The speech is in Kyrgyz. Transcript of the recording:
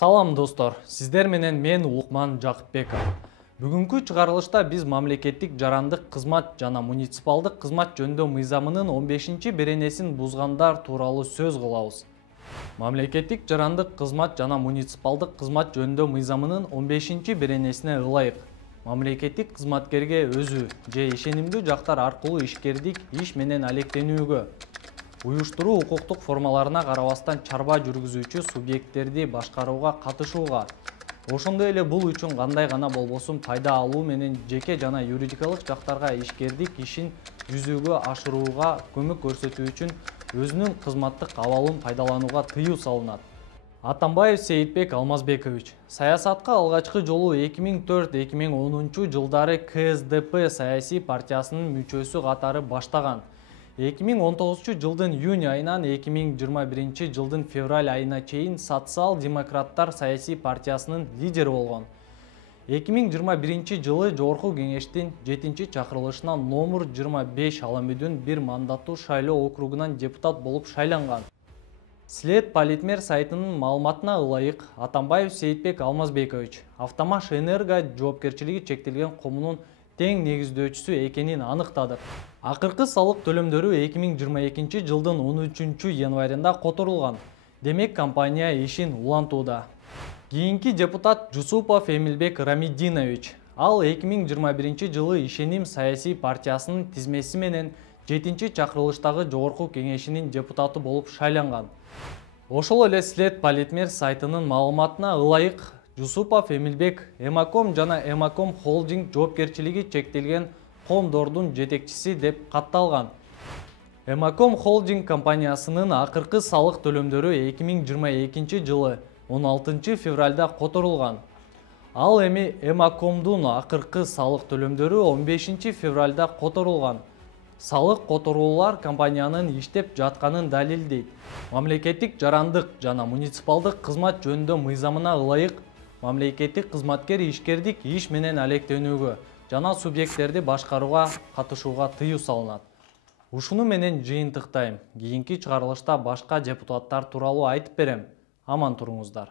Салам достор, сиздер менен мен Улукман Жакыпбеков. Бүгүнкү чыгарылышта биз мамлекеттик жарандык кызмат жана муниципалдык кызмат жөнүндө мыйзамынын 15-беренесин бузгандар тууралуу сөз кылабыз. Мамлекеттик жарандык кызмат жана муниципалдык кызмат жөнүндө мыйзамынын 15-беренесине ылайык мамлекеттик кызматкерге өзү же ишенимдүү жактар аркылуу ишкердик иш менен алектенүүгө, уюштуруу укуктук формаларына карабастан чарба жүргүзүүчү субъекттерди башкарууга катышууга, ошондой эле бул үчүн кандай гана болбосун пайда алуу менен жеке жана юридикалык жактарга ишкердик ишин жүзүүгө ашырууга көмөк көрсөтүү үчүн өзүнүн кызматтык абалын пайдаланууга тыюу салынат. Атамбаев Сейитбек Алмазбекович саясатка алгачкы жолу 2004-2010 жылдары КСДП саясий партиясынын мүчөсү катары баштаган. 2019 жылдын июнь айынан 2021 жылдын февраль айына чейин социал-демократтар саясий партиясынын лидери болгон. 2021 жылы Жогорку кеңештин 7-чакырылышынан номер 25 Аламүдүн бир мандаттуу шайлоо округунан депутат болуп шайланган. След Политмер сайтынын маалыматына ылайык, Атамбаев Сейитбек Алмазбекович Автомаш Энерго жоопкерчилиги чектелген комунун тең негиздөөчүсү экенин аныктадык. Акыркы салык төлөмдөрү 2022 жылдын 13 январында которулган. Демек компания ишин улантууда. Кийинки депутат Жусупов Эмилбек Рамидинович. Ал 2021 жылы Ишеним саясий партиясынын тизмеси менен 7-чакырылыштагы Жогорку кеңешинин депутаты болуп шайланган. Ошол эле След Политмер сайтынын маалыматына ылайык, Жусупов Эмилбек Эмаком жана Эмаком холдинг жоопкерчилиги чектелген коомдордун жетекчиси деп катталган. Эмаком холдинг компаниясынын акыркы салык төлөмдөрү 2022 жылы 16 февралда которулган. Ал эми Эмакомдун акыркы салык төлөмдөрү 15 февралда которулган. Салык которуулар компаниянын иштеп жатканын далилдейт. Мамлекеттик жарандык жана муниципалдык кызмат жөнүндө мыйзамына ылайык мамлекеттик кызматкер ишкердик иш менен алектенүүгө жана субъекттерди башкарууга катышууга тыюу салынат. Ушуну менен жыйынтыктайм. Кийинки чыгарылышта башка депутаттар тууралуу айтып берем. Аман туруңуздар.